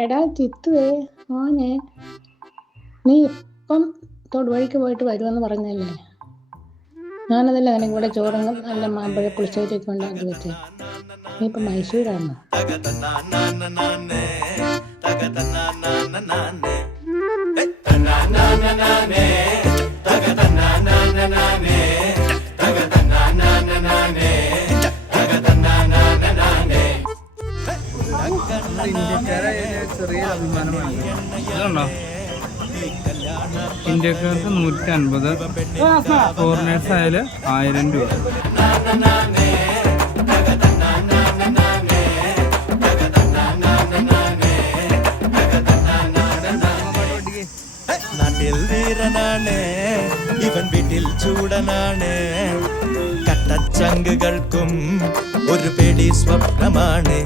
എടാ ചിത്തുവേ, മോനെ, നീ ഇപ്പം തൊടുവഴിക്ക് പോയിട്ട് വരുമെന്ന് പറഞ്ഞല്ലേ? ഞാനതല്ല നിനക്ക് ഇവിടെ ചോറും നല്ല മാമ്പഴ പുളിശ്ശേരിയൊക്കെ ഉണ്ടാക്കി വെച്ചേ. നീ ഇപ്പം മൈസൂരാണോ? ചെറിയ അഭിമാനമാണ്. ഇതുണ്ടോ? ഇന്ത്യക്കാർക്ക് 150, ഫോറിനേഴ്സ് ആയാലും 1000 രൂപ. നാട്ടിൽ വീരനാണ് ഇവൻ, വീട്ടിൽ ചൂടനാണ്. കട്ടച്ചങ്കുകൾക്കും ഒരു പേടി സ്വപ്നമാണ്.